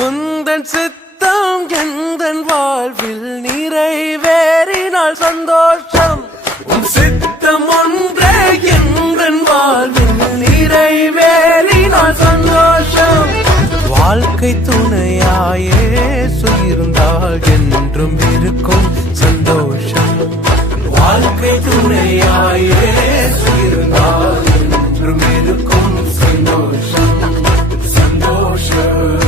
உந்தன் சித்தம் எந்தன் வாழ்வில் நிறைவேறினால் சந்தோஷம். உன் சித்தம் ஒன்றே எந்தன் வாழ்வில் நிறைவேறினால் சந்தோஷம். வாழ்க்கை துணையாயே இருந்தால் என்றும் இருக்கும் சந்தோஷம். வாழ்க்கை துணையாயே இருந்தால் என்றும் இருக்கும் சந்தோஷம். சந்தோஷம்.